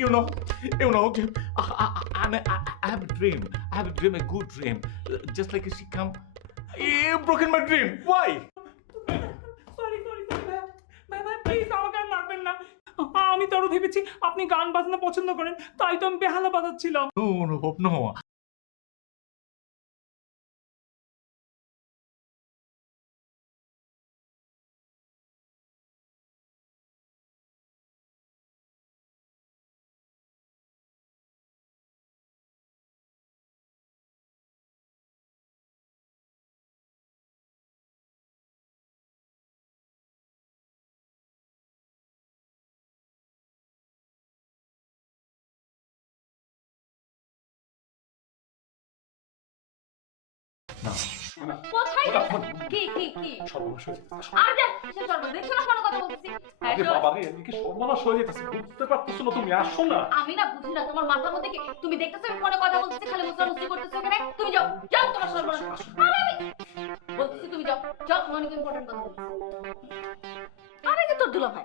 You know, I have a dream. I have a dream, a good dream. Just like she come, you broken my dream. Why? Sorry ভাই please আমাকে আর মারবেন না। আমি তো আরো ভেবেছি আপনি গান বাজনা পছন্দ করেন, তাই তো আমি বেহালা বাজাচ্ছিলাম। No. কোথায় কি সর্বনাশ হয়ে যেতেছে। আর যা সে চলবে দেখছো না কোনো কথা বলছি আরে বাবা রে, এদিকে সর্বনাশ হয়ে যেতেছে। বুঝতে পারতেছো না তুমি? আসো না। আমি না বুঝি না তোমার মাথার মধ্যে কি তুমি দেখতেছো আমি ফোনে কথা বলতেছি খালি মুসরামুসরি করতেছো এখানে তুমি যাও তোমার সর্বনাশ আরে আমি বলতেছি তুমি যাও অনেক ইম্পর্টেন্ট কথা বলতেছি আরে যে তোর দুলা ভাই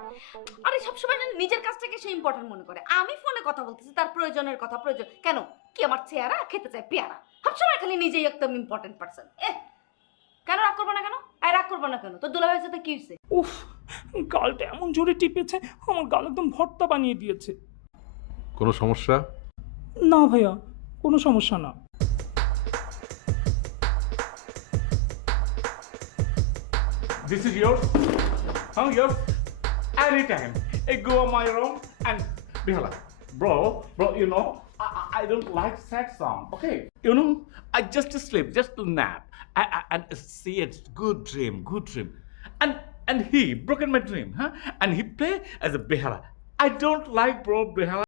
আরে সবসময় নিজের কাজটাকে সে ইম্পর্টেন্ট মনে করে আমি ফোনে কথা বলতেছি তার প্রয়োজনের কথা প্রয়োজন কেন কি আমার চেহারা খেতে চাই পেয়ারা সবসময় খালি নিজেই একদম ইম্পর্টেন্ট পারসন কেন রাগ করবো না কেন রাগ করবো না কেন তোর দুলা ভাইয়ের সাথে কি হয়েছে উফ গালটা এমন জোরে টিপেছে আমার গাল একদম ভর্তা বানিয়ে দিয়েছে। কোনো সমস্যা? না ভাইয়া কোনো সমস্যা না। This is yours? Huh? Yours? Anytime. I go on my room and Bihala, bro, you know, I don't like sad song. Okay. You know, I just sleep, just to nap. And see it's good dream. And he broken my dream, huh? And he play as a Bihala. I don't like bro Bihala.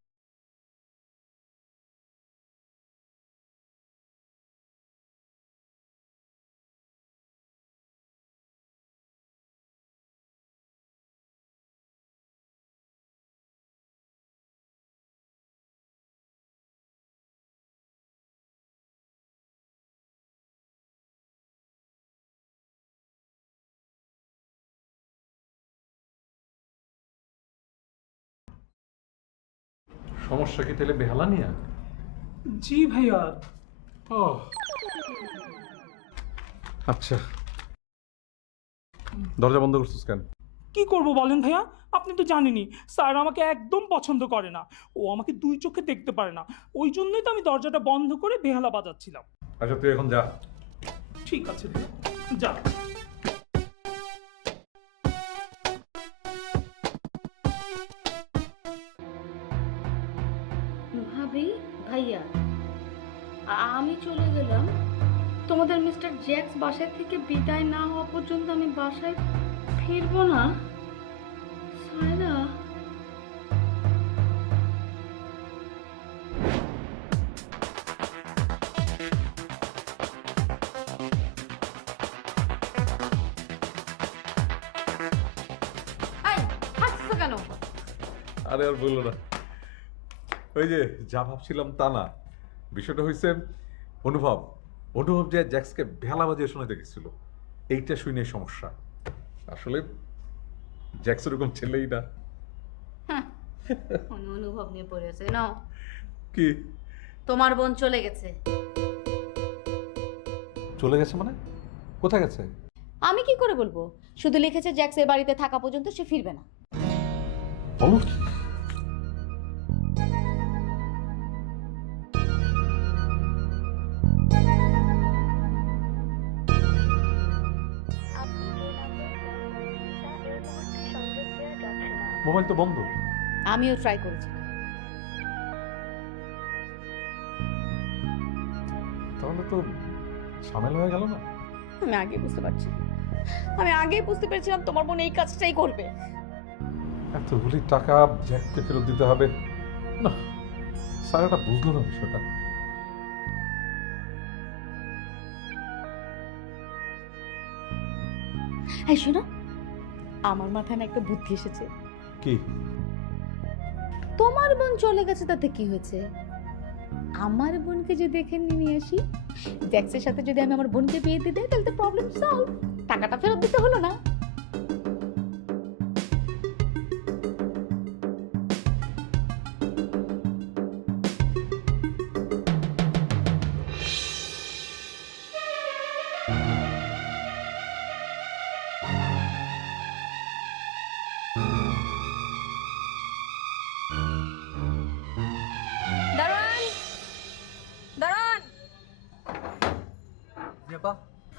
সমস্যা কি তাহলে বেহালা নিয়ে? জি ভাইয়া। ও আচ্ছা, দরজা বন্ধ করছিস কেন? কি করব বলেন ভাইয়া আপনি তো জানেনই স্যার আমাকে একদম পছন্দ করে না, ও আমাকে দুই চোখে দেখতে পারে না, ওই জন্যই তো আমি দরজাটা বন্ধ করে বেহালা বাজাচ্ছিলাম। আচ্ছা তুই এখন যা। ঠিক আছে ভাইয়া যা। ভাবি ভাইয়া আমি চলে গেলাম তোমাদের মিস্টার জ্যাক্স বাসায় থেকে বিদায় না হওয়া পর্যন্ত আমি বাসায় ফিরবো না সায়রা হাসছো কেন আরে আর বললো না, ওই যে যা ভাবছিলাম তা না, বিষয়টা হয়েছে অনুভব যে জ্যাক্সকে ভেলা বাজিয়ে শোনাতে গেছিল, এইটা শুনে সমস্যা। আসলে জ্যাক্স এরকম ছেলেই না। অনুভব নিয়ে পড়েছে নাও কি তোমার বোন চলে গেছে। চলে গেছে মানে? কোথায় গেছে? আমি কি করে বলবো, শুধু লিখেছে জ্যাক্স এর বাড়িতে থাকা পর্যন্ত সে ফিরবে না। বলো কি? মোবাইল তো বন্ধ। আমিও ট্রাই করেছি। তাহলে তো ঝামেলা হয়ে গেল না? আমি আগেই বুঝতে পেরেছিলাম তোমার বোন এই কাজটাই করবে। এতগুলি টাকা জ্যাককে ফেরত দিতে হবে না, স্যার এটা বুঝলো না বিষয়টা। এই শোনো, আমার মাথায় না একটা বুদ্ধি এসেছে। কি? তোমার বোন চলে গেছে তাতে কি হয়েছে, আমার বোনকে যদি এখানে নিয়ে আসি, জ্যাক্সের সাথে যদি আমি আমার বোনকে বিয়ে দিয়ে দেই, তাহলে তো প্রবলেম সলভ, টাকাটা ফেরত দিতে হলো না।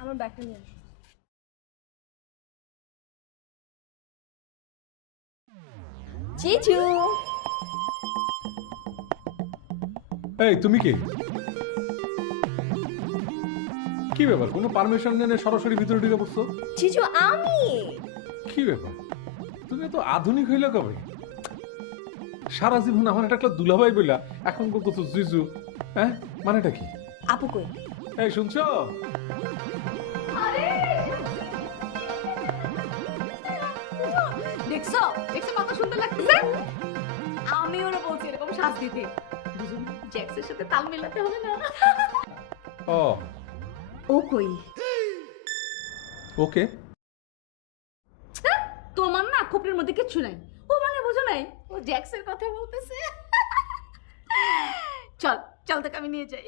আমার ব্যাগটা নিয়ে আসো। জিজু, এই তুমি কি কি ব্যাপার, কোনো পারমিশন নেই সরাসরি ভিতরে ঢুকে পড়ছো? জিজু আমি। কি ব্যাপার, তুমি তো আধুনিক হইলে কবে? সারা জীবন আমার একটা দুলাভাই বইলা এখন বলতো জিজু, হ্যাঁ মানেটা কি? আপু কই? এই শুনছো? দেখছো দেখছো কত সুন্দর লাগতেছে। আমি ওরা বলছি এরকম সাজ দিতে, বুঝুন জ্যাক্সের সাথে তাল মেলাতে হবে না। ও ও কই? ওকে, তোমার না খোপড়ির মধ্যে কিচ্ছু নাই। ও মানে বুঝো নাই, ও জ্যাক্সের কথা বলতেছে। চল চল তোকে আমি নিয়ে যাই।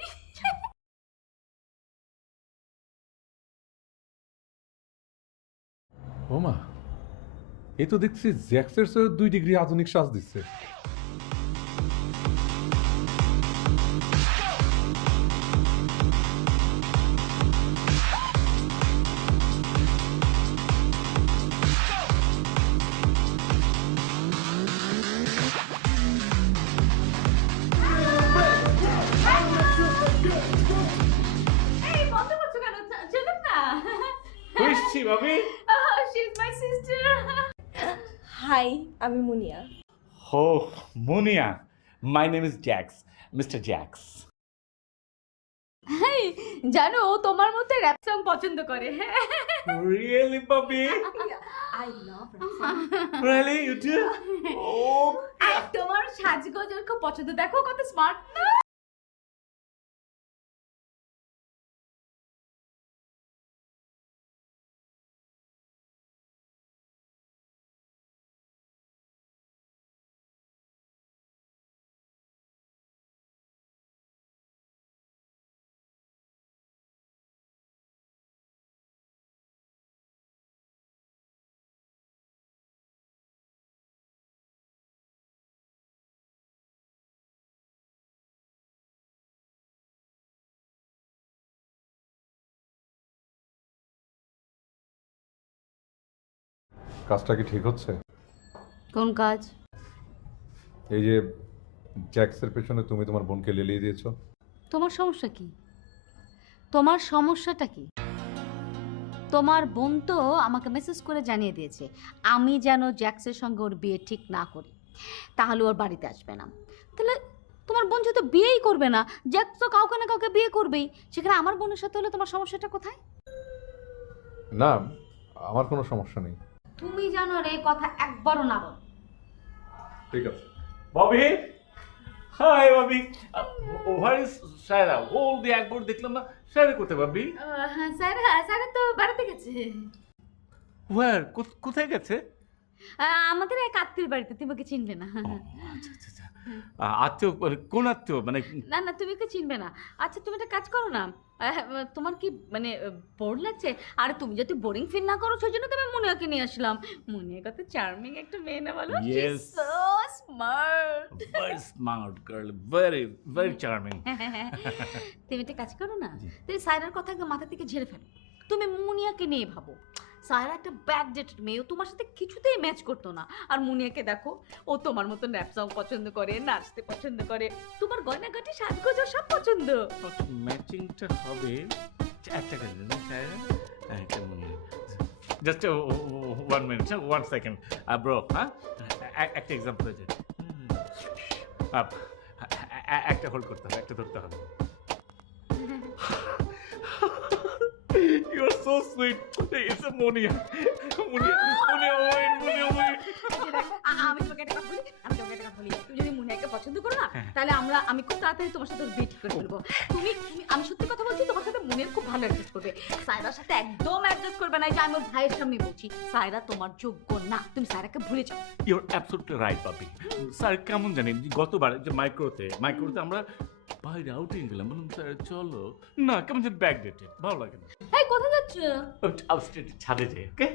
ও মা, এই তো দেখছি জ্যাক্সের চেয়ে 2 ডিগ্রি আধুনিক সাজ দিচ্ছে। এই বন্ধ করছো কেন? চলুন না। Who is she, Bobby? She's my sister. Hi, আমি Munia. Oh, Munia. My name is Jax, Mr. Jax. Hi, জানো ও তোমার মতো র‍্যাপ সং পছন্দ করে। Really, Bobby? I love rap song. Really, you do? Oh, আর তোমার সাজগোজ ওর খুব পছন্দ, দেখো কত স্মার্ট না। কাজটা কি ঠিক হচ্ছে? কোন কাজ? এই যে জ্যাক্সের পেছনে তুমি তোমার বোনকে লেলিয়ে দিয়েছো। তোমার সমস্যা কি? তোমার সমস্যাটা কি? তোমার বোন তো আমাকে মেসেজ করে জানিয়ে দিয়েছে আমি যেন জ্যাক্সের সঙ্গে ওর বিয়ে ঠিক না করি, তাহলে ওর বাড়িতে আসবে না। তাহলে তোমার বোন যেহেতু বিয়েই করবে না, জ্যাক্স তো কাউকে না কাউকে বিয়ে করবেই, সেখানে আমার বোনের সাথে হলে তোমার সমস্যাটা কোথায়? না, আমার কোনো সমস্যা নেই। তুমি জানো রে, কথা একবারও না বল। ঠিক আছে। Bobby? Hi, Bobby. Where is Shaira? Whole the airport দেখলাম না। Shaira কোথায়, Bobby? স্যার স্যার তো বেড়াতে গেছে। Where? কোথায় গেছে? আমাদের এক আত্মীয় বাড়িতে, তুমি ওকে চিনবে না। আচ্ছা আচ্ছা আচ্ছা। আত্মীয় কোন আত্মীয় মানে? না না, তুমি ওকে চিনবে না। আচ্ছা তুমি একটা কাজ করো না, তোমার কি মানে বোর লাগছে? আর তুমি যদি বোরিং ফিল না করো সেই জন্য তুমি মুনিয়াকে নিয়ে আসলাম। মুনিয়া কত চার্মিং একটা মেয়ে না বলো? Yes. So smart. Very smart girl. Very, very charming. তুমি একটা কাজ করো না, তুমি সায়রার কথা একদম মাথা থেকে ঝেড়ে ফেলো। তুমি মুনিয়াকে নিয়ে ভাবো। সায়রা একটা ব্যাক ডেটেড মেয়ে, ও তোমার সাথে কিছুতেই ম্যাচ করতো না। আর মুনিয়াকে দেখো, ও তোমার মতো র্যাপ সং পছন্দ করে, নাচতে পছন্দ করে, তোমার গয়নাগাটি সাজগোজ ওর সব পছন্দ। ম্যাচিংটা হবে একটা কাজ না Shaira? একটা মনে জাস্ট 1 মিনিট, 1 সেকেন্ড ব্রো। হ্যাঁ, একটা এক্সাম্পল আছে। একটা হোল্ড করতে হবে, একটা ধরতে হবে। You are so sweet. It's a Monia. Monia, wait. আমি তোমাকে একটা কথা বলি, তুমি যদি মুনিয়াকে পছন্দ করো না, তাহলে আমি খুব তাড়াতাড়ি তোমার সাথে ওর বিয়ে ঠিক করে ফেলবো। আমি সত্যি কথা বলছি, তোমার সাথে মুনিয়ার খুব ভালো অ্যাডজাস্ট করবে। সায়রার সাথে একদম অ্যাডজাস্ট করবে না, যে আমি ওর ভাইয়ের সামনে বলছি। সায়রা তোমার যোগ্য না, তুমি সায়রাকে ভুলে যাও। You're absolutely right, Papi. Sir কেমন জানেন, গতবার যে মাইক্রোতে আমরা বাইরে আউটিং গেলাম, বললাম স্যার চলো না, কেমন যেন ব্যাক ডেটে ভালো লাগে না। এই কোথায় যাচ্ছ? আপস্টেট ছাদে যে, ওকে?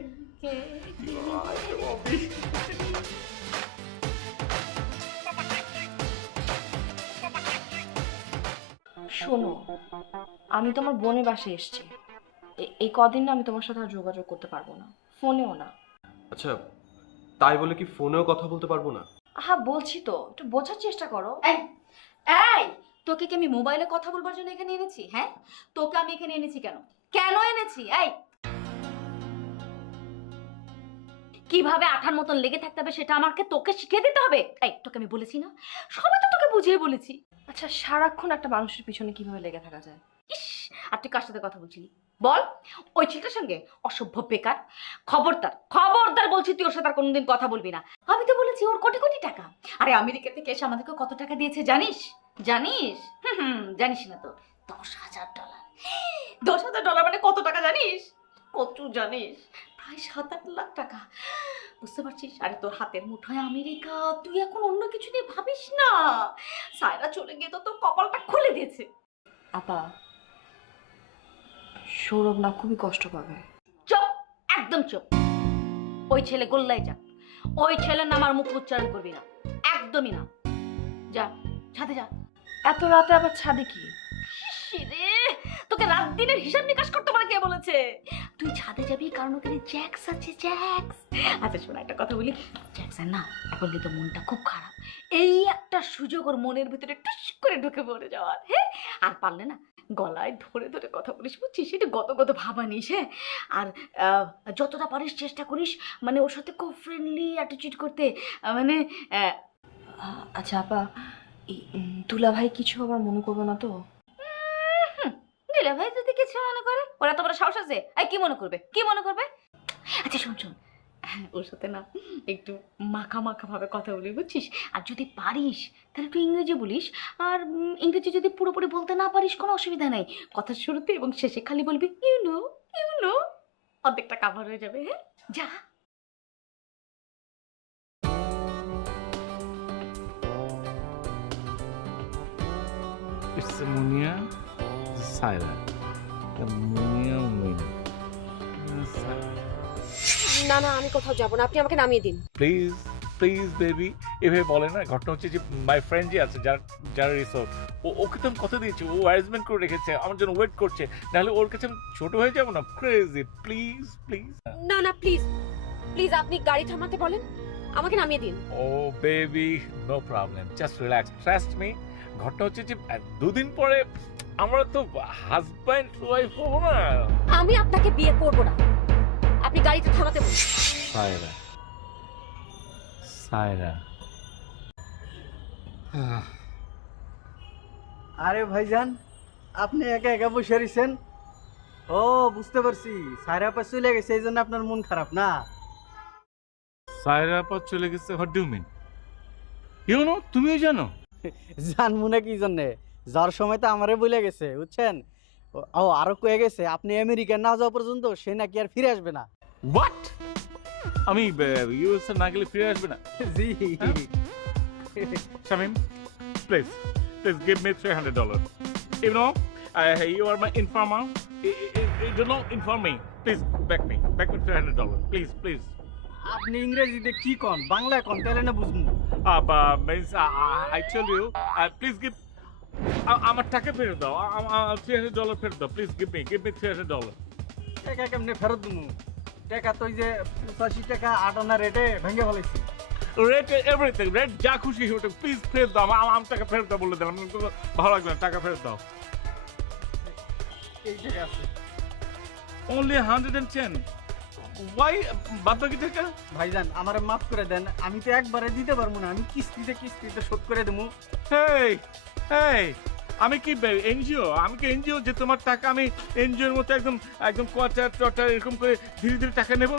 শোনো, আমি তোমার বোনের বাসায় এসেছি। এই কদিন না আমি তোমার সাথে আর যোগাযোগ করতে পারবো না, ফোনেও না। আচ্ছা, তাই বলে কি ফোনেও কথা বলতে পারবো না? হ্যাঁ বলছি তো, একটু বোঝার চেষ্টা করো। এই এই তোকে কি আমি মোবাইলে কথা বলবার জন্য এখানে এনেছি? হ্যাঁ, তোকে আমি এখানে এনেছি কেন? কেন এনেছি? এই কিভাবে আঠার মতন লেগে থাকতে হবে সেটা আমাকে তোকে শিখিয়ে দিতে হবে? এই তোকে আমি বলেছি না, সবাই তো তোকে বুঝিয়ে বলেছি। আচ্ছা, সারাক্ষণ একটা মানুষের পিছনে কিভাবে লেগে থাকা যায়? ইস, আর তুই কার সাথে কথা বলছিলি বল? ওই ছেলেটার সঙ্গে? অসভ্য বেকার। খবরদার খবরদার বলছি, তুই ওর সাথে আর কোনোদিন কথা বলবি না। আমি তো বলেছি ওর কোটি কোটি টাকা। আরে আমেরিকা থেকে এসে আমাদেরকে কত টাকা দিয়েছে জানিস? জানিস? জানিস না তো? $10,000। $10,000 মানে কত টাকা জানিস? কত জানিস? প্রায় 7-8 লাখ টাকা। বুঝতে পারছিস? আরে তোর হাতের মুঠোয় আমেরিকা, তুই এখন অন্য কিছু নিয়ে ভাবিস না। সায়রা চলে গিয়ে তো তোর কপালটা খুলে দিয়েছে। আপা, সৌরভ না খুবই কষ্ট পাবে। চুপ, একদম চুপ। ওই ছেলে গোল্লায় যা, ওই ছেলের নাম আর মুখ উচ্চারণ করবি না, একদমই না। যা, ছাদে যা। এত রাতে আবার ছাদে কি? রে, তোকে রাত দিনের হিসাব নিকাশ করতে পারে কে বলেছে? তুই ছাদে যাবি কারণ ওখানে জ্যাক্স আছে, জ্যাক্স। আচ্ছা শোন, একটা কথা বলি, জ্যাক্সের না এখন কিন্তু মনটা খুব খারাপ। এই একটা সুযোগ ওর মনের ভিতরে টুস করে ঢুকে পড়ে যাওয়ার। হ্যাঁ, আর পারলে না গলায় ধরে ধরে কথা বলিস, বুঝছিস? সেটা গত গত ভাবানিস। হ্যাঁ, আর যতটা পারিস চেষ্টা করিস মানে ওর সাথে খুব ফ্রেন্ডলি অ্যাটিটিউড করতে। মানে আচ্ছা আপা, দুলা ভাই কিছু আবার মনে করবে না তো? দিলে ভাই যদি কিছু মনে করে, ওরা তো বড় সাহস আছে। এই কি মনে করবে? কি মনে করবে? আচ্ছা শোন শোন, হ্যাঁ ওর সাথে না একটু মাখা মাখা ভাবে কথা বলি, বুঝছিস? আর যদি পারিস তাহলে একটু ইংরেজি বলিস। আর ইংরেজি যদি পুরোপুরি বলতে না পারিস কোনো অসুবিধা নাই, কথার শুরুতে এবং শেষে খালি বলবি ইউ নো, অর্ধেকটা কাভার হয়ে যাবে। হ্যাঁ, যা। It's Munia Saira. The Munia Wing. না না, আমি কোথাও যাব না, আপনি আমাকে নামিয়ে দিন। প্লিজ প্লিজ বেবি, এভাবে বলে না। ঘটনা হচ্ছে যে মাই ফ্রেন্ড যে আছে, যার রিসোর্ট, ওকে তো আমি কথা দিয়েছি, ও অ্যারেঞ্জমেন্ট করে রেখেছে, আমার জন্য ওয়েট করছে। নাহলে ওর কাছে আমি ছোট হয়ে যাবো না। Crazy, please please. না না, প্লিজ প্লিজ, আপনি গাড়ি থামাতে বলেন, আমাকে নামিয়ে দিন। Oh baby, no problem, just relax, trust me. ঘটনা হচ্ছে যে 2 দিন পরে আমরা তো হাজব্যান্ড ওয়াইফ হবো না। আমি আপনাকে বিয়ে করব না, আপনি গাড়িটা থামাতে বলুন। সায়রা, সায়রা। আরে ভাইজান, আপনি একা একা বসে রয়েছেন? ও বুঝতে পারছি, সায়রা আপা চলে গেছে এই জন্য আপনার মন খারাপ না? সায়রা পর চলে গেছে, what do mean? You know, তুমিও জানো? জানবো না কি জন্যে, যার সময় তো আমারে বলে গেছে, বুঝছেন? ও আরো কয়ে গেছে আপনি আমেরিকা না যাওয়া পর্যন্ত সে নাকি আর ফিরে আসবে না। হোয়াট? আমি ইউএসএ না গেলে ফিরে আসবে না? জি। Shamim, please give me $300. You know, you are my informer. You do not inform me. Please back me $300. Please. আপনি ইংরেজিতে কি কন, বাংলায় কন, তাহলে না বুঝবো। Means I tell you, please give. আমার টাকা ফেরত দাও, $300 ফেরত দাও। Please give me $300. টাকা কেমনে ফেরত দেবো? টাকা তো ওই যে 85 টাকা 8 আনা রেটে ভেঙে ফেলেছি। রেট এভরিথিং, রেট যা খুশি হোক, প্লিজ ফেরত দাও। আমার টাকা ফেরত দাও বলে দিলাম, ভালো লাগবে না, টাকা ফেরত দাও। এই টাকা আছে। Only 110. Why? বাদ বাকি টাকা? ভাইজান আমারে মাফ করে দেন, আমি তো একবারে দিতে পারবো না, আমি কিস্তিতে শোধ করে দেবো। হেই, আমি কি এনজিও? আমি কি এনজিও যে তোমার টাকা আমি এনজিওর মতো একদম কোয়ার্টার এরকম করে ধীরে ধীরে টাকা নেব?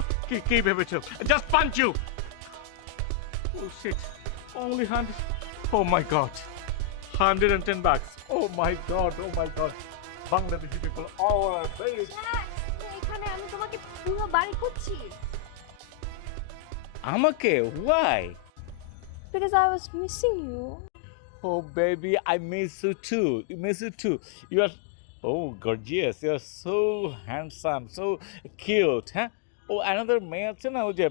কি ভেবেছো? Just punch you. Oh shit, only 100. Oh my god, $110. Oh my god. Bangladeshi people are very. এখানে আমি তোমাকে পুরো বাড়ি খুঁজছি। আমাকে? Why? Because I was missing you. Oh baby, I miss you too. You are gorgeous. You are so handsome, so cute, huh? Oh, another মেয়ে আছে না, ওই যে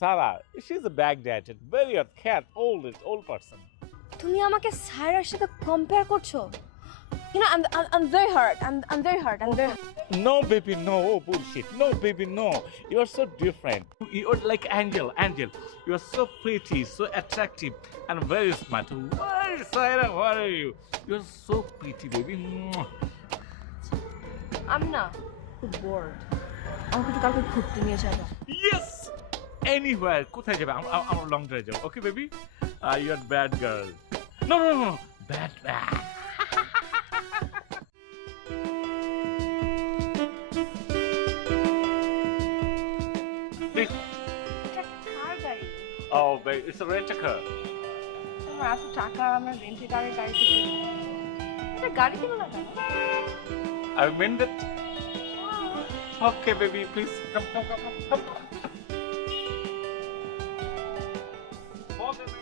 Sarah. She's a Baghdadi, very cat, old person. তুমি আমাকে সায়রার সাথে compare করছো? You know, I'm very hurt. I'm very hurt. I'm very. No, baby, no bullshit. No, baby, no. You are so different. You are like Angel. Angel, you are so pretty, so attractive, and very smart. Why, Sarah? Where are you? You are so pretty, baby. Mwah. আমি না খুব board, আমাকে একটু কাউকে ঘুরতে নিয়ে যাবো। Yes. Anywhere. কোথায় যাবে? আমরা লং ড্রাইভ যাব। Okay, baby. You are bad girl. No, no, no, no. Bad. Please. এটা কার গাড়ি? Oh, baby, it's a rent a car. তোমার এত টাকা আমার রেন্টে গাড়ির গাড়িতে কি? এটা গাড়ি কিনো না কেন? I mean that. Okay, baby, please come. Oh, baby.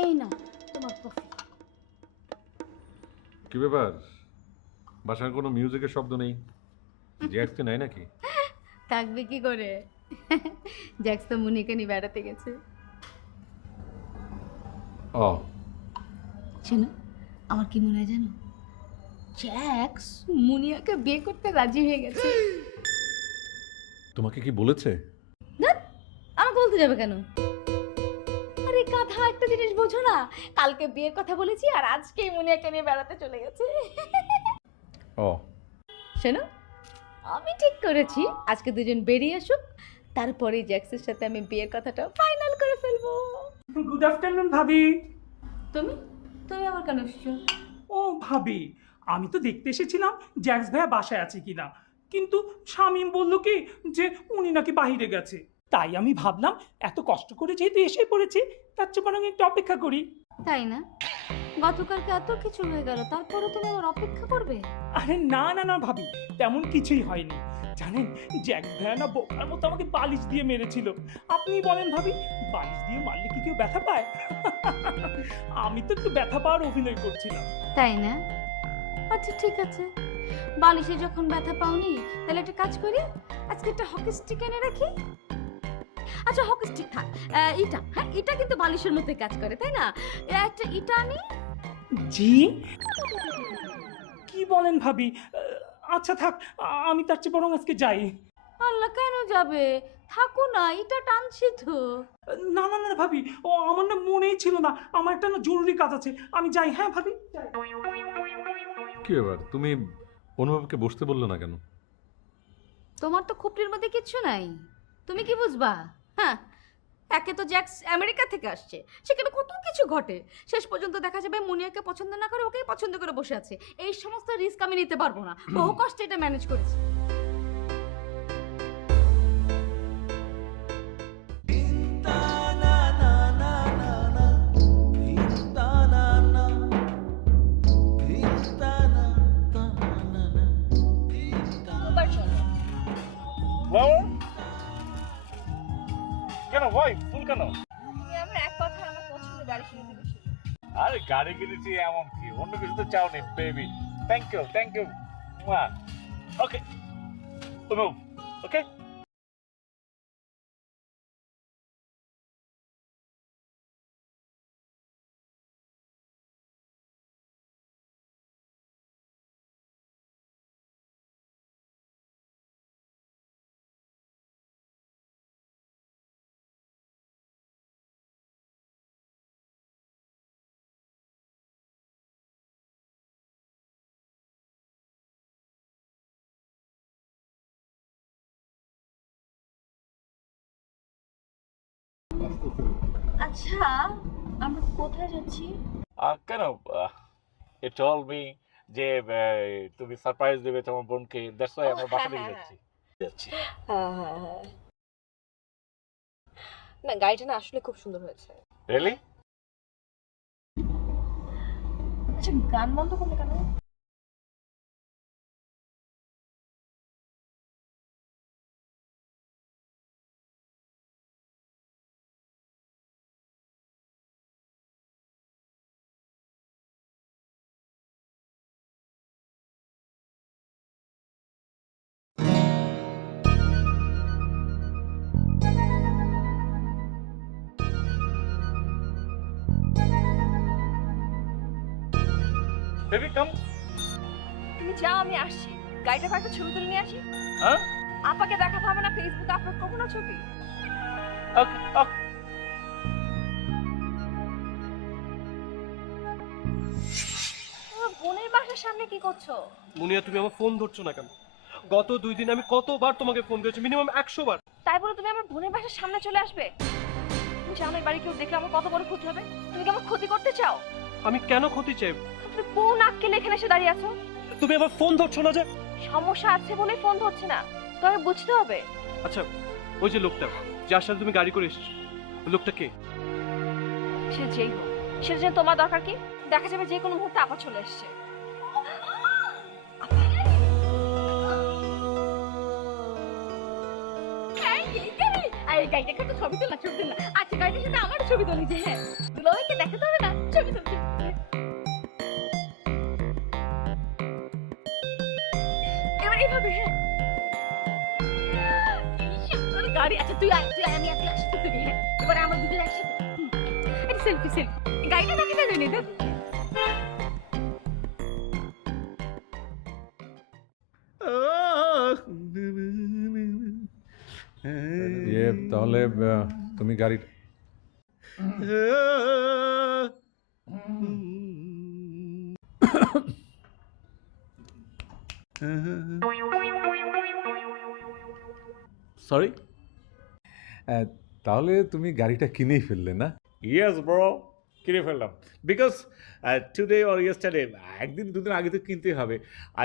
এই না তোমার কফি। কি ব্যাপার, বাসার কোনো মিউজিকের শব্দ নেই? জ্যাক্সকে নাই নাকি? থাকবে কি করে? জ্যাক্স তো মুনিকে নিয়ে বেড়াতে গেছে। ও শোনো, আমার কি মনে হয় জানো, জ্যাক্স মুনিয়াকে বিয়ে করতে রাজি হয়ে গেছে। তোমাকে কি বলেছে? না, আমাকে বলতে যাবে কেন? আরে গাধা, একটা জিনিস বোঝো না, কালকে বিয়ের কথা বলেছি আর আজকে মুনিয়াকে নিয়ে বেড়াতে চলে গেছে। ও শোনো, আমি ঠিক করেছি আজকে দুজন বেরিয়ে আসুক, তারপরে জ্যাক্সের সাথে আমি বিয়ের কথাটা ফাইনাল করে ফেলবো। গুড আফটারনুন ভাবি। তুমি তুমি আমার কেন এসছো? ও ভাবি, আমি তো দেখতে এসেছিলাম জ্যাক্স ভাইয়া বাসায় আছে কিনা, কিন্তু শামীম বলল কি যে উনি নাকি বাইরে গেছে। তাই আমি ভাবলাম এত কষ্ট করে যেহেতু এসে পড়েছে, তার চেয়ে বরং একটু অপেক্ষা করি। তাই না? গতকালকে এত কিছু হয়ে গেল, তারপরে তুমি আমার অপেক্ষা করবে? আরে না না না ভাবি, তেমন কিছুই হয়নি। জানেন, জ্যাক্স ভাইয়া না বোকার মতো আমাকে বালিশ দিয়ে মেরেছিল। আপনি বলেন ভাবি, বালিশ দিয়ে মারলে কি কেউ ব্যথা পায়? আমি তো একটু ব্যথা পাওয়ার অভিনয় করছিলাম। তাই না? আচ্ছা ঠিক আছে, বালিশে যখন ব্যথা পাওনি তাহলে একটা কাজ করি, আজকে একটা হকি স্টিক এনে রাখি। আচ্ছা হকি স্টিক থাক, ইটা, হ্যাঁ এটা কিন্তু বালিশের মধ্যে কাজ করে, তাই না? একটা ইটা আনি। জি, কি বলেন ভাবি? আচ্ছা থাক, আমি তার চেয়ে বরং আজকে যাই। আল্লাহ, কেন যাবে? থাকো না, ইটা টানছি তো। না না না ভাবি, ও আমার না মনেই ছিল না, আমার একটা না জরুরি কাজ আছে, আমি যাই। হ্যাঁ ভাবি, যাই। কি ব্যাপার, তুমি অনুভবকে বসতে বললে না কেন? তোমার তো খুপড়ির মধ্যে কিচ্ছু নাই, তুমি কি বুঝবা? হ্যাঁ, একে তো জ্যাক্স আমেরিকা থেকে আসছে, সেখানে কত কিছু ঘটে, শেষ পর্যন্ত দেখা যাবে মুনিয়াকে পছন্দ না করে ওকেই পছন্দ করে বসে আছে। এই সমস্ত রিস্ক আমি নিতে পারবো না, বহু কষ্টে এটা ম্যানেজ করেছি। Flower? কেন ভাই, ফুল কেন? আমার এক কথা, আমার পছন্দের গাড়ি কিনতে বসে। আরে গাড়ি কিনেছি এমন কি, অন্য কিছু তো চাওনি baby. Thank you. Okay, okay. আচ্ছা, আমরা কোথায় যাচ্ছি? কেন? It told me যে তুমি সারপ্রাইজ দেবে তোমার বোনকে, দ্যাটস ওয়াই আমরা বাসা থেকে যাচ্ছি। হ্যাঁ, না গাড়িটা না আসলে খুব সুন্দর হয়েছে। রিয়েলি? আচ্ছা, গান বন্ধ করলে কেন? বেবি কাম। তুমি যাও, আমি আসছি। গাড়িটা একটা ছবি তুলে নিয়ে আসি। হ্যাঁ, আপাকে দেখাতে হবে না, ফেসবুকে আপলোড করবো না ছবি। ওকে ওকে। তোমার বোনের বাসার সামনে কি করছো? মুনিয়া, তুমি আমার ফোন ধরছো না কেন? গত 2 দিন আমি কতবার তোমাকে ফোন দিয়েছি, মিনিমাম 100 বার। তাই বলে তুমি আমার বোনের বাসার সামনে চলে আসবে? তুমি জানো এই বাড়ি কেউ দেখলে আমার কত বড় ক্ষতি হবে? তুমি কি আমার ক্ষতি করতে চাও? আমি কেন ক্ষতি চাই? তুমি কোন আক্কেলে এখানে এসে দাঁড়িয়ে আছো? তুমি আমার ফোন ধরছো না যে? সমস্যা আছে বলে ফোন ধরছে না, তবে বুঝতে হবে। আচ্ছা, ওই যে লোকটা যার সাথে তুমি গাড়ি করে এসেছো, ওই লোকটা কে? সে যেই হোক, সেটা যেন তোমার দরকার কি? দেখা যাবে যে কোনো মুহূর্তে আপা চলে এসছে। গাড়িটাকে তো ছবি তোলা, ছবি তোলা। আচ্ছা, গাড়িটার সাথে আমার ছবি তুলি যে, হ্যাঁ দুলাভাইকে দেখাতে হবে না, ছবি তুলছি। এবার এইভাবে, হ্যাঁ কি সুন্দর গাড়ি। আচ্ছা তুই আয়, তুই আয়, আমি আজকে একসাথে তুলি। হ্যাঁ এবারে আমরা দুজন একসাথে এটা সেলফি সেলফি। গাড়িটা দেখে দেবে না? তাহলে তুমি গাড়ি সরি। তাহলে তুমি গাড়িটা কিনেই ফেললে না? ইয়েস ব্রো, কিনে ফেললাম। বিকজ টুডে অর ইয়েস্টারডে, একদিন দুদিন আগে তো কিনতেই হবে।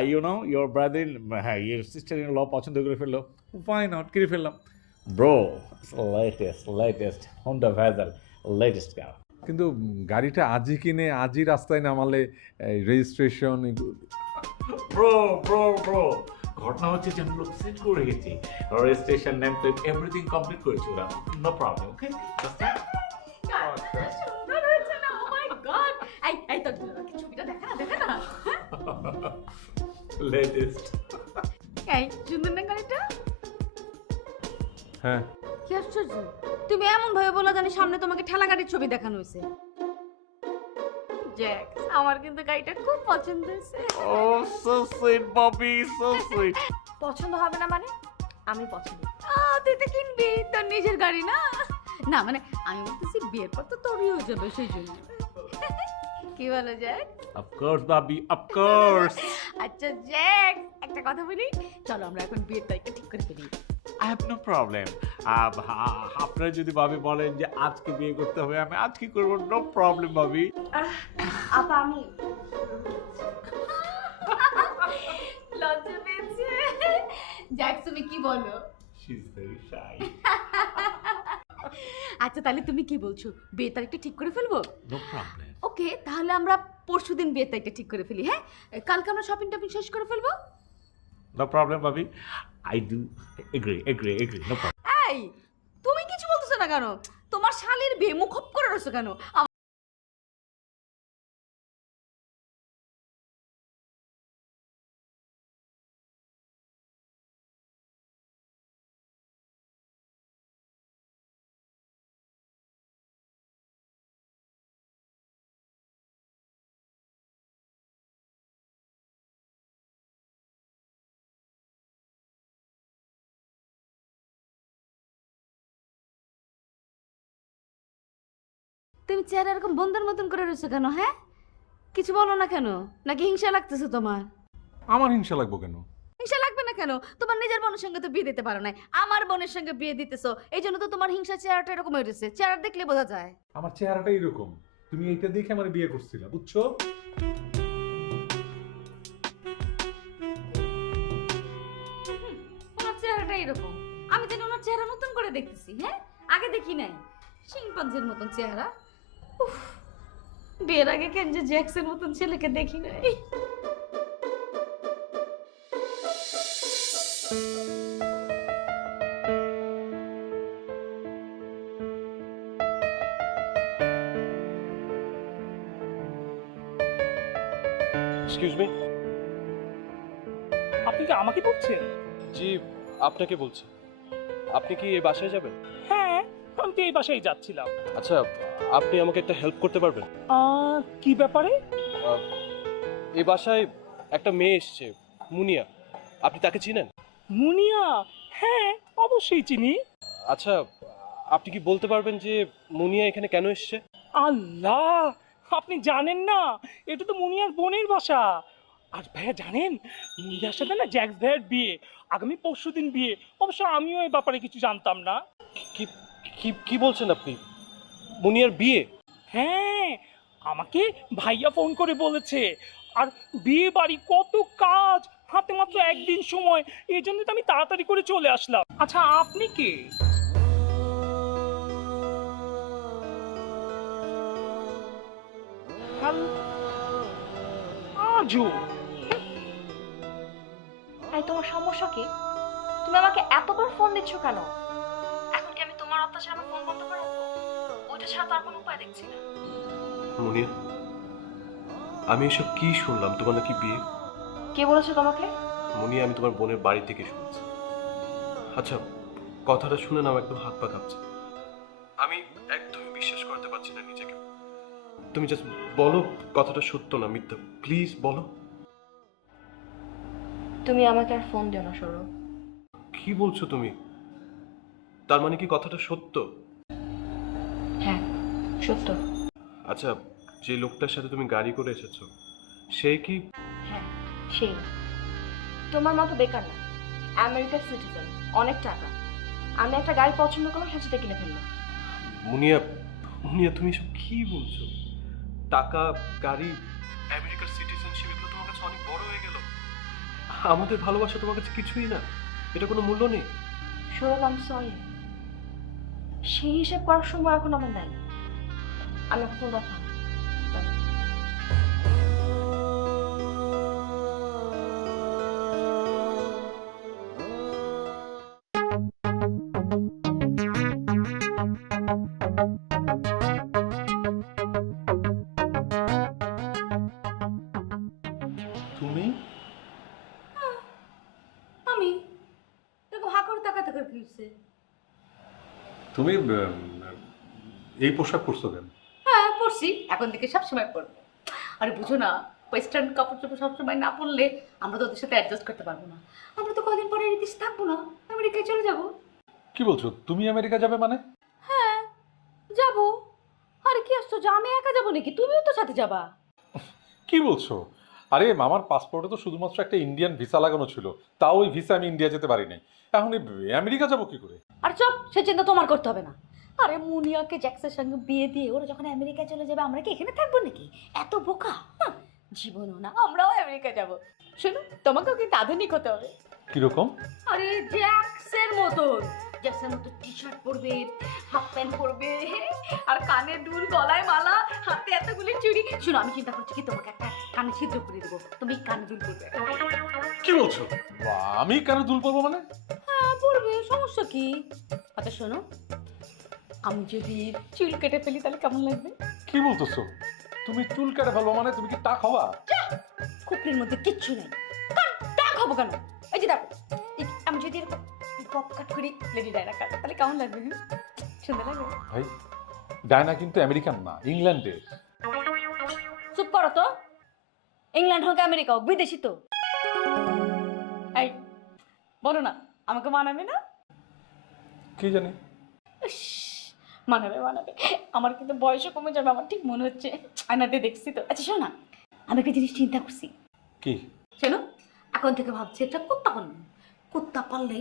ইউ নো ইয়োর ব্রাদার, হ্যাঁ ইয়োর সিস্টার ইন ল পছন্দ করে ফেললো, ফাই নট, কিনে ফেললাম। Bro, latest Honda ভ্যাজাল, latest car. কিন্তু গাড়িটা আজই কিনে আজই রাস্তায় নামালে রেজিস্ট্রেশন। ব্রো ব্রো ব্রো, ঘটনা হচ্ছে যে আমি লোক সেট করে গেছি, registration name plate everything complete করেছি ওরা, নো প্রবলেম। ওকে, সুন্দর হয়েছে না? ও মাই গড। এই এই তো দুলাভাইকে ছবিটা দেখা না, দেখা না। লেটেস্ট। এই সুন্দর না গাড়িটা? হ্যাঁ, কি আশ্চর্য, তুমি এমন ভাবে বলা জানি সামনে তোমাকে ঠেলা গাড়ির ছবি দেখানো হয়েছে। জ্যাক্স, আমার কিন্তু গাড়িটা খুব পছন্দ হয়েছে। Oh so sweet Bobby, so sweet. পছন্দ হবে না মানে? আমি পছন্দ। তুই তো কিনবি, তোর নিজের গাড়ি না? না মানে আমি বলতেছি বিয়ের পর তো তোরই হয়ে যাবে, সেই জন্য। কি বলো Jack? Of course Babi, of course. আচ্ছা জ্যাক, একটা কথা বলি, চলো আমরা এখন বিয়ের তারিখটা ঠিক করে ফেলি। I have no problem. আপনারা যদি ভাবি বলেন যে আজকে বিয়ে করতে হবে, আমি আজকে করবো, নো প্রবলেম ভাবি। আপা আমি লজ্জা পেয়েছে। জ্যাক তুমি কি বলো? She is very shy. আচ্ছা তাহলে তুমি কি বলছো, বিয়ের তারিখটা ঠিক করে ফেলবো? No problem. ওকে, তাহলে আমরা পরশুদিন বিয়ের তারিখটা ঠিক করে ফেলি। হ্যাঁ কালকে আমরা শপিং টপিং শেষ করে ফেলবো। নো প্রবলেম ভাবি, I do agree agree agree, no problem. এই তুমি কিছু বলতেছো না কেন? তোমার শালীর বিয়ে মুখপ করে রয়েছো কেন? তুমি চেহারা এরকম বন্ধের মতন করে রয়েছো কেন? হ্যাঁ কিছু বলো না কেন? নাকি হিংসা লাগতেছে তোমার? আমার হিংসা লাগবো কেন? হিংসা লাগবে না কেন? তোমার নিজের বোনের সঙ্গে তো বিয়ে দিতে পারো না, আমার বোনের সঙ্গে বিয়ে দিতেছো, এই জন্য তো তোমার হিংসা চেহারাটা এরকম হয়ে গেছে। চেহারা দেখলে বোঝা যায়। আমার চেহারাটা এরকম, তুমি এইটা দেখে আমার বিয়ে করছিলা, বুঝছো? ওনার চেহারাটা এরকম, আমি যেন ওনার চেহারা নতুন করে দেখতেছি। হ্যাঁ আগে দেখি নাই, শিম্পাঞ্জির মতন চেহারা। উফ, বিয়ের আগে কেন যে জ্যাকসের মতন ছেলেকে দেখি নাই। Excuse me. আপনি কি আমাকে বলছেন? জি, আপনাকে বলছি। আপনি কি এই বাসায় যাবেন? হ্যাঁ, আমি তো এই বাসায় যাচ্ছিলাম। আচ্ছা, আপনি আমাকে একটা হেল্প করতে পারবেন? কি ব্যাপারে? এই বাসায় একটা মেয়ে এসছে, মুনিয়া। আপনি তাকে চিনেন? মুনিয়া? হ্যাঁ, অবশ্যই চিনি। আচ্ছা, আপনি কি বলতে পারবেন যে মুনিয়া এখানে কেন এসছে? আল্লাহ, আপনি জানেন না? এটা তো মুনিয়ার বোনের বাসা। আর ভাইয়া জানেন, মুনিয়ার সাথে না জ্যাক্স ভাইয়ের বিয়ে, আগামী পরশুদিন বিয়ে। অবশ্য আমিও এই ব্যাপারে কিছু জানতাম না। কি কি কি বলছেন আপনি? মুনিয়ার বিয়ে? হ্যাঁ, আমাকে ভাইয়া ফোন করে বলেছে। আর বিয়ে বাড়ি কত কাজ, হাতে মাত্র একদিন সময়, এই জন্য তো আমি তাড়াতাড়ি করে চলে আসলাম। আচ্ছা, আপনি কে? আজও তাই তোমার সমস্যা কি? তুমি আমাকে এতবার ফোন দিচ্ছ কেন? এখন কি আমি তোমার অত্যাচার আমার ফোন বন্ধ করে রাখবো? ওইটা ছাড়া তো আর কোনো উপায় দেখছি না। মুনিয়া, আমি এসব কি শুনলাম? তোমার নাকি বিয়ে? কে বলেছে তোমাকে? মুনিয়া, আমি তোমার বোনের বাড়ি থেকে শুনেছি। আচ্ছা, কথাটা শুনে না আমার একদম হাত পা কাঁপছে। আমি একদমই বিশ্বাস করতে পারছি না নিজেকে। তুমি জাস্ট বলো কথাটা সত্য না মিথ্যা, প্লিজ বলো। তুমি আমাকে আর ফোন দিও না সৌরভ। কি বলছো তুমি? তার মানে কি কথাটা সত্য? হ্যাঁ, সত্য। আচ্ছা, যে লোকটার সাথে তুমি গাড়ি করে এসেছো সে কি? হ্যাঁ, সেই। তোমার মতো বেকার না, আমেরিকার সিটিজেন, অনেক টাকা। আমি একটা গাড়ি পছন্দ করলাম, সাথে কিনে ফেললাম। মুনিয়া, মুনিয়া, তুমি এসব কি বলছো? টাকা, গাড়ি, আমেরিকার সিটিজেনশিপ, এগুলো তোমার কাছে অনেক বড় হয়ে গেল। আমাদের ভালোবাসা তোমার কাছে কিছুই না, এটা কোনো মূল্য নেই। Sourav, I am sorry. সেই হিসেব করার সময় এখন আমার নাই। আমি এখন রাখলাম। তুমি? আমি এরকম হা করে তাকাতে করে ফিরছে। তুমি এই পোশাক পরছো কেন? হ্যাঁ, পড়ছি, এখন থেকে সবসময় পড়বো। আরে বুঝো না, ওয়েস্টার্ন কাপড় চোপড় সবসময় না পরলে আমরা তো ওদের সাথে অ্যাডজাস্ট করতে পারবো না। আমরা তো কদিন পরে এই দেশে থাকবো না, আমেরিকায় চলে যাবো। কি বলছো? তুমি আমেরিকা যাবে মানে? হ্যাঁ, যাবো। আরে কি আশ্চর্য, আমি একা যাবো নাকি? তুমিও তো সাথে যাবা। কি বলছো? আরে আমার পাসপোর্টে তো শুধুমাত্র একটা ইন্ডিয়ান ভিসা লাগানো ছিল, তাও ওই ভিসা আমি ইন্ডিয়া যেতে পারি নাই। এখন আমেরিকা যাবো কি করে? আর চল, সে চিন্তা তোমার করতে হবে না। আরে মুনিয়াকে জ্যাক্সের সঙ্গে বিয়ে দিয়ে ওরা যখন আমেরিকায় চলে যাবে, আমরা কি এখানে থাকবো নাকি? এত বোকা জীবনও না, আমরাও আমেরিকা যাব। শোনো, তোমাকেও কিন্তু আধুনিক হতে হবে। কিরকম? আরে জ্যাক্সের মতন, জ্যাক্সের মতো টি শার্ট পরবে, হাফ প্যান্ট পরবে, আর কানে দুল, গলায় মালা, হাতে এতগুলি চুড়ি। শোনো, আমি চিন্তা করছি কি তোমাকে একটা কানে ছিদ্র করে দেবো, তুমি কানে দুল পরবে। কি বলছো? আমি কেন দুল পরবো মানে? হ্যাঁ, পরবে, সমস্যা কি? আচ্ছা শোনো, আমি যদি চুল কেটে ফেলি তাহলে কেমন লাগবে? কি বলতেছো? তুমি চুল কেটে ফেলবো মানে তুমি কি টাক হবা? খুপড়ির মধ্যে কিচ্ছু নেই, টাক হবো কেন? এই যে দেখো, আমি যদি এরকম পপ কাট করি, লেডি ডায়না কাট, তাহলে কেমন লাগবে? সুন্দর লাগবে? ভাই, ডায়না কিন্তু আমেরিকান না, ইংল্যান্ডের। চুপ করো তো। ইংল্যান্ড হোক আমেরিকা হোক, বিদেশি তো। এই বলো না, আমাকে মানাবে না? কি জানি। ইস, মানাবে মানাবে। আমার কিন্তু বয়সও কমে যাবে, আমার ঠিক মনে হচ্ছে। আয়নাতে দেখছি তো। আচ্ছা শোনো না, আমি একটা জিনিস চিন্তা করছি। কি? শোনো, এখন থেকে ভাবছি একটা কুত্তা পালবো। কুত্তা পাললে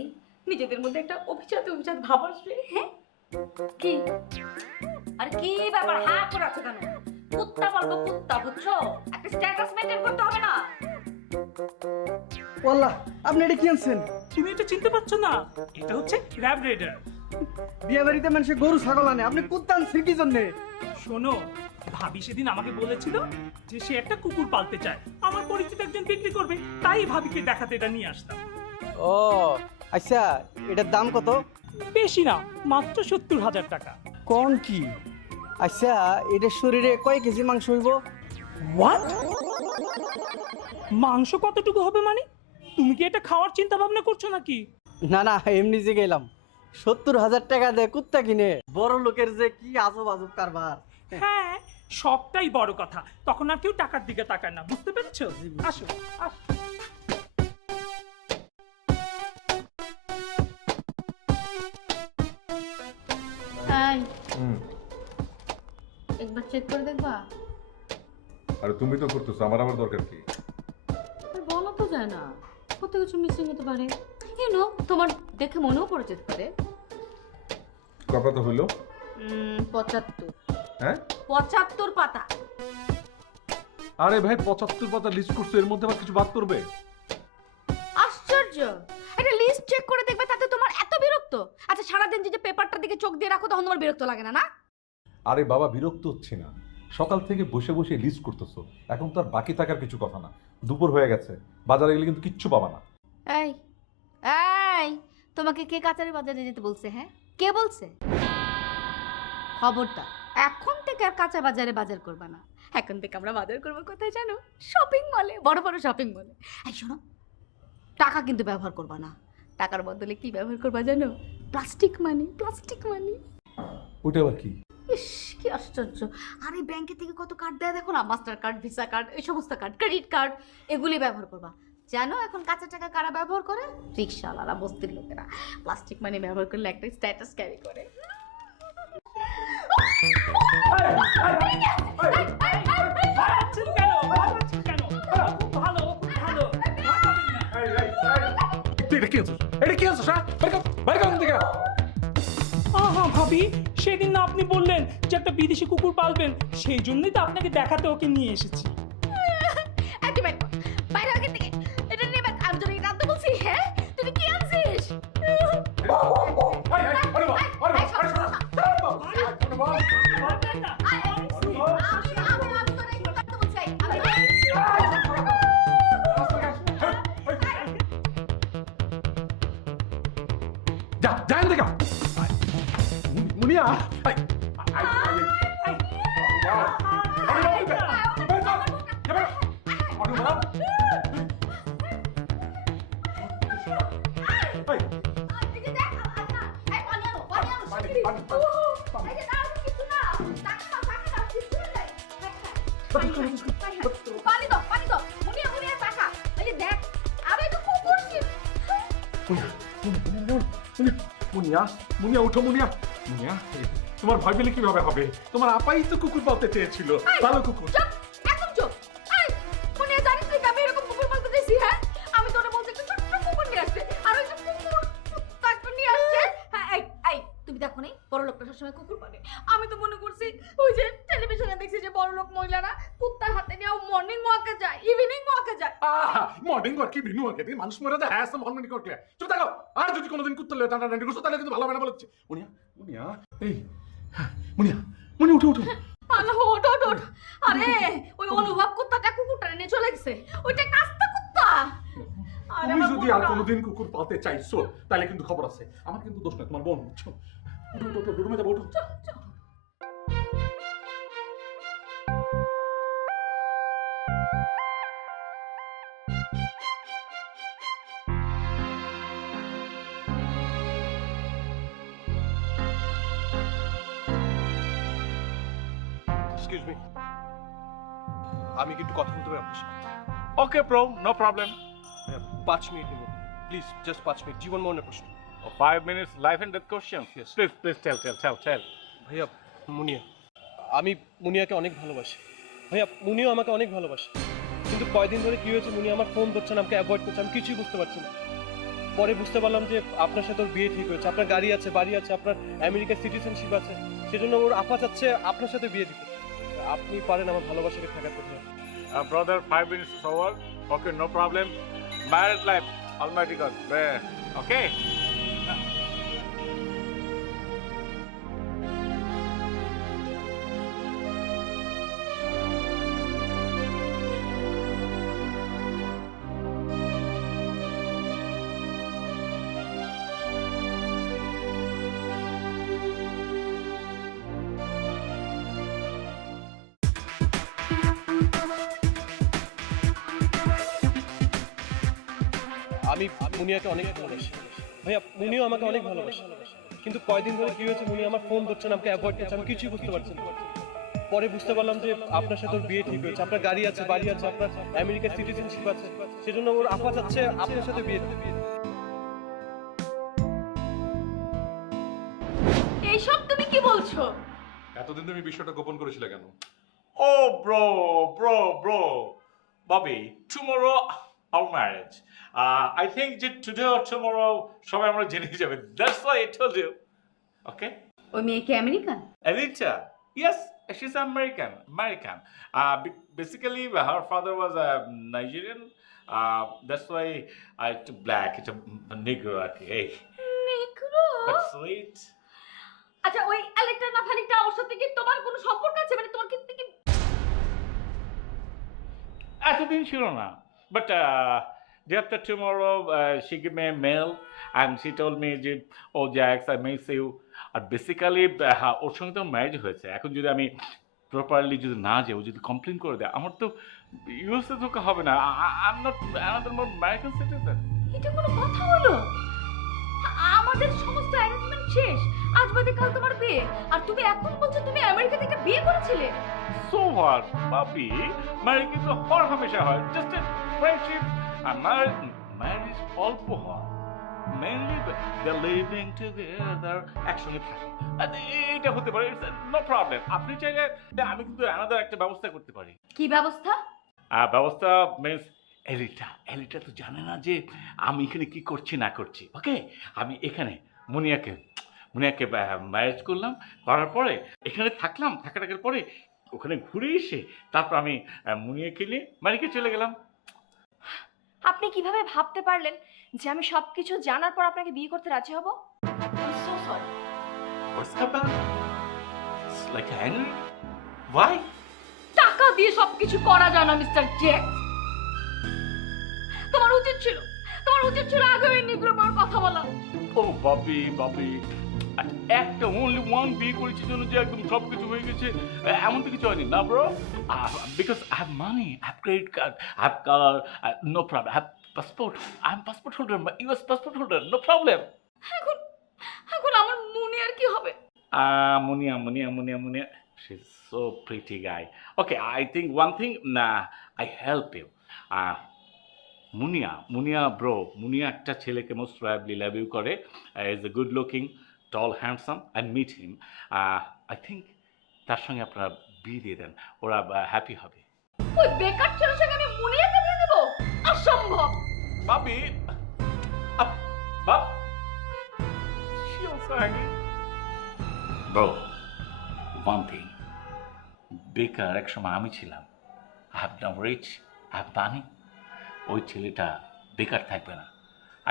নিজেদের মধ্যে একটা অভিজাত অভিজাত ভাব আসবে। হ্যাঁ, কি? আর কি ব্যাপার, হা করে আছো কেন? কুত্তা পালবো, কুত্তা, বুঝছো? একটা স্ট্যাটাস মেইনটেইন করতে হবে না? ওয়াল্লাহ, আপনি এটা কি আনছেন? তুমি এটা চিনতে পারছো না? এটা হচ্ছে র্যাব রেডার। বিয়ে বাড়িতে মানুষের গরু ছাগল আনে, আপনি কুত্তা আনছেন কি জন্যে? শোনো, ভাবি সেদিন আমাকে বলেছিল যে সে একটা কুকুর পালতে চায়, আমার পরিচিত একজন বিক্রি করবে, তাই ভাবিকে দেখাতে এটা নিয়ে আসলাম। ও আচ্ছা, এটার দাম কত? বেশি না, মাত্র 70,000 টাকা। কোন কি? আচ্ছা, এটার শরীরে কয় কেজি মাংস হইব? হোয়াট? মাংস কতটুকু হবে মানে? তুমি কি এটা খাওয়ার চিন্তা ভাবনা করছো নাকি? না না, এমনি যে গেলাম। 70,000 টাকা দিয়ে কুত্তা কিনে বড় লোকের যে কি আজব আজব কারবার। হ্যাঁ, সবটাই বড় কথা, তখন আর কেউ টাকার দিকে তাকায় না, বুঝতে পেরেছো? আসো আসো। এই, একবার চেক করে দেখবা? আরে তুমি তো করতেছো, আমার আবার দরকার কি? আর বলা তো যায় না, কত কিছু মিসিং হতে পারে। তোমার দেখে মনেও পড়ে যেতে পারে। কথা তো হইলো 75। হ্যাঁ 75 পাতা। আরে ভাই 75 পাতা লিস্ট করছো, এর মধ্যে আবার কিছু বাদ করবে? আশ্চর্য, একটা লিস্ট চেক করে দেখবে তাতে তোমার এত বিরক্ত? আচ্ছা সারাদিন যে পেপারটার দিকে চোখ দিয়ে রাখো তখন তোমার বিরক্ত লাগে না? না আরে বাবা বিরক্ত হচ্ছে না, সকাল থেকে বসে বসে লিস্ট করতেছো, এখন তো আর বাকি থাকার কিছু কথা না। দুপুর হয়ে গেছে, বাজারে গেলে কিন্তু কিচ্ছু পাবা না। এই এই, তোমাকে কে কাচারি বাজারে যেতে বলছে? হ্যাঁ, কে বলছে? খবরটা, এখন থেকে আর কাঁচা বাজারে বাজার করবা না। এখন থেকে আমরা বাজার করবো কোথায় জানো? শপিং মলে, বড় বড় শপিং মলে। এই শোনো, টাকা কিন্তু ব্যবহার করবা না। টাকার বদলে কি ব্যবহার করবা জানো? প্লাস্টিক মানি, প্লাস্টিক মানি। ওইটা আবার কি? ইস কি আশ্চর্য! আরে ব্যাংকে থেকে কত কার্ড দেয় দেখো না, মাস্টার কার্ড, ভিসা কার্ড, এই সমস্ত কার্ড, ক্রেডিট কার্ড, এগুলি ব্যবহার করবা। জানো এখন কাঁচা টাকা কারা ব্যবহার করে? রিক্সাওয়ালারা, বস্তির লোকেরা। প্লাস্টিক মানি ব্যবহার করলে একটা স্ট্যাটাস ক্যারি করে। মারাচ্ছেন কেন? মারাচ্ছেন কেন? খুব ভালো, খুব ভালো। এটা কি হচ্ছে? এটা কি হচ্ছে? বাইরে কারণ থেকে আহা ভাবি, সেদিন না আপনি বললেন যে একটা বিদেশি কুকুর পালবেন, সেই জন্যই তো আপনাকে দেখাতে ওকে নিয়ে এসেছি। বাইরে আগে থেকে এটা নিয়ে আমি তোকে রাতে বলছি। হ্যাঁ তুই কি আনছিস? যান দেখা মুনিয়া পানি দাও, পানি দাও। মুনিয়া মুনিয়া টাকা। এই যে দেখ, আরে এটা কুকুর কি? মুনিয়া, মুনিয়া উঠো মুনিয়া। মুনিয়া, তোমার ভয় পেলে কিভাবে হবে? তোমার আপাই তো কুকুর পালতে চেয়েছিল, ভালো কুকুর। চুপ, একদম চুপ। এই মুনিয়া, জানিস তুই আমি এরকম কুকুর পালতে চাইছি? হ্যাঁ, আমি তোরে বলতে একটা ছোট্ট কুকুর নিয়ে আসতে, আর ওই যে কুকুর তাকে নিয়ে আসছে। হ্যাঁ এই এই, তুমি দেখো নি বড় লোকটা সবসময় কুকুর পালে? আমি তো মনে করছি ওই যে টেলিভিশনে দেখছি যে বড় লোক মহিলারা কুত্তা হাতে নিয়ে মর্নিং ওয়াকে যায়, ইভিনিং ওয়াকে যায়। মর্নিং ওয়াক কি ভিনু ওয়াকে দিয়ে মানুষ মরে যায়? হ্যাঁ মর্নিং ওয়াক। চুপ থাকো। আর যদি কোনোদিন কুত্তা লে টানাটানি করছো তাহলে কিন্তু ভালো হবে না বলছি। মুনিয়া, মুনিয়া, এই মুনিয়া, মুনিয়া উঠো উঠো। আরে ওঠ ওঠ ওঠ। আরে ওই অনুভব কুত্তাটা কুকুরটা নিয়ে চলে গেছে, ওইটা কাস্তা কুত্তা। আরে তুমি আমার যদি আর বোনটা। কোনোদিন কুকুর পালতে চাইছো তাহলে কিন্তু খবর আছে। আমার কিন্তু দোষ নয়, তোমার বোন। বুঝছো? উঠো উঠো উঠো, রুমে যাবো, উঠো। এক্সকিউজ মি, আমি কি একটু কথা বলতে পারি আপনার সাথে? Okay, bro, no problem. 5 minute নেব প্লিজ, জাস্ট 5 মিনিট। জীবন মরণের প্রশ্ন। 5 minutes, life and death questions. Yes. Please, tell. ভাইয়া, মুনিয়া, আমি মুনিয়াকে অনেক ভালোবাসি। ভাইয়া, মুনিয়া আমাকে অনেক ভালোবাসে, কিন্তু কয়দিন ধরে কি হয়েছে, মুনিয়া আমার ফোন ধরছে না, আমাকে অ্যাভয়েড করছে, আমি কিছুই বুঝতে পারছি না। পরে বুঝতে পারলাম যে আপনার সাথে ওর বিয়ে ঠিক হয়েছে, আপনার গাড়ি আছে, বাড়ি আছে, আপনার আমেরিকার সিটিজেনশিপ আছে, সেজন্য ওর আপা চাচ্ছে আপনার সাথে বিয়ে দিতে। আপনি পারেন আমার ভালোবাসাকে ঠেকাতে। Brother, 5 minutes is over. Okay, no problem. Married life, Almighty God. Okay? আমি মুনিয়াকে অনেক ভালোবাসি। ভাইয়া, মুনিও আমাকে অনেক ভালোবাসে, কিন্তু কয়দিন ধরে কি হয়েছে, মুনিয়া আমার ফোন ধরছে না, আমাকে অ্যাভয়েড করছে, আমি কিছুই বুঝতে পারছি না। পরে বুঝতে পারলাম যে আপনার সাথে ওর বিয়ে ঠিক হয়েছে, আপনার গাড়ি আছে, বাড়ি আছে, আপনার আমেরিকার সিটিজেনশিপ আছে, সেজন্য ওর আপা চাচ্ছে আপনার সাথে বিয়ে দিতে। এইসব তুমি কি বলছো? এতদিন তুমি বিষয়টা গোপন করেছিলে কেন? Oh, bro. Bobby, tomorrow our marriage. I think that today or tomorrow সবাই আমরা জেনে যাবে. That's why I told you. Okay? ওই মেয়ে কি American? Anita, yes, she's American. Basically, her father was a Nigerian. That's why I took black. It's a Negro. Hey, Negro? but sweet. আচ্ছা ওই আলেকটা না ফানিকটা ওর সাথে কি তোমার কোনো সম্পর্ক আছে? মানে তোমার কি এতদিন ছিল না, but day after tomorrow she gave me a mail and she told me যে oh Jax I miss you আর বেসিক্যালি ওর সঙ্গে তো ম্যারেজ হয়েছে। এখন যদি আমি প্রপারলি যদি না যাই, ও যদি কমপ্লেন করে দেয়, আমার তো ইউএসএ ঢোকা হবে না। I am not another more American citizen. এটা কোনো কথা হলো? আমাদের সমস্ত অ্যারেঞ্জমেন্ট শেষ, আজ বাদে কাল তোমার বিয়ে, আর তুমি এখন বলছো তুমি আমেরিকা থেকে বিয়ে করেছিলে? So what, Bobby? Marriage is a hard হামেশা হয়, just a friendship. R marriage অল্প হয়, mainly they're living together, একসঙ্গে থাকে। আর এটা হতে পারে, it's no problem. আপনি চাইলে আমি কিন্তু আলাদা একটা ব্যবস্থা করতে পারি। কি ব্যবস্থা? ব্যবস্থা মিন্স এলিটা তো জানে না যে আমি এখানে কি করছি না করছি। ওকে, আমি এখানে মুনিয়াকে ম্যারেজ করলাম, করার পরে এখানে থাকার পরে ওখানে ঘুরে এসে তারপর আমি মুনিয়াকে নিয়ে মারিকে চলে গেলাম। আপনি কিভাবে ভাবতে পারলেন যে আমি সবকিছু জানার পর আপনাকে বিয়ে করতে রাজি হব? So sorry. What's happened? It's like angry? Why? টাকা দিয়ে সবকিছু করা যায় না মিস্টার জ্যাক্স। তোমার উচিত ছিল আগে ওই নিগ্রো বউর কথা বলা। ও বাবি একটা only one বিয়ে করেছি জন্য যে একদম সব কিছু হয়ে গেছে এমন তো কিছু হয়নি না bro. Because I have money, I have credit card, I have car, no problem. I have passport. I am passport holder, US passport holder, no problem. এখন আমার মুনিয়ার কি হবে? Munia. She's so pretty guy. Okay, I think one thing, I help you. Munia bro, Munia একটা ছেলেকে most probably love you করে, is a good looking, tall, handsome, and meet him. I think তার সঙ্গে আপনারা বিয়ে দিয়ে দেন, ওরা happy হবে। ওই বেকার ছেলের সঙ্গে আমি মুনিয়াকে দিয়ে দেব? অসম্ভব। Bobby, she also angry. Bro, one thing, বেকার এক সময় আমি ছিলাম, I have now rich, I have money. ওই ছেলেটা বেকার থাকবে না।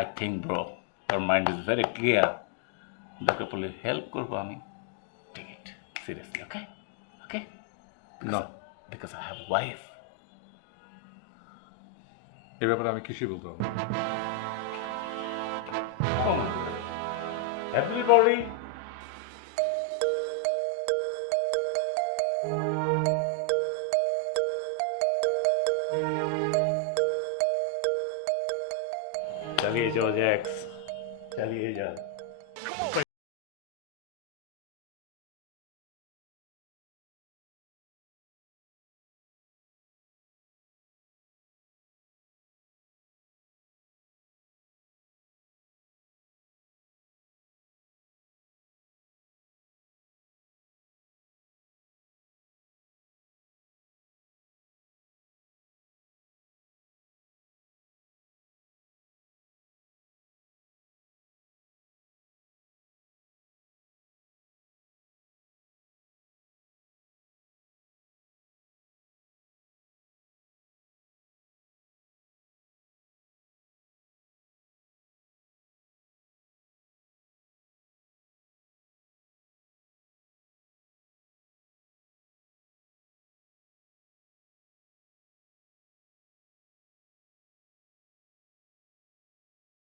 I think bro, your mind is very clear. দরকার পড়লে হেল্প করবো আমি। Take it seriously, okay? No, because I have a wife. এই ব্যাপারে আমি কিছুই বলতে পারবো না। Everybody